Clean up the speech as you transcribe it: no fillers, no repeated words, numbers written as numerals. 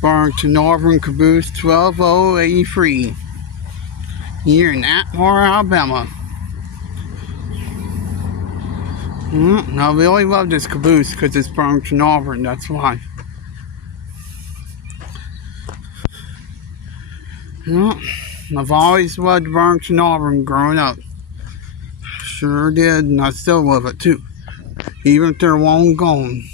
Burlington, Northern Caboose 12083 here in Atmore, Alabama. I really love this caboose because it's Burlington, Northern, that's why. I've always loved Burlington, Northern growing up. Sure did, and I still love it too, even if they're long gone.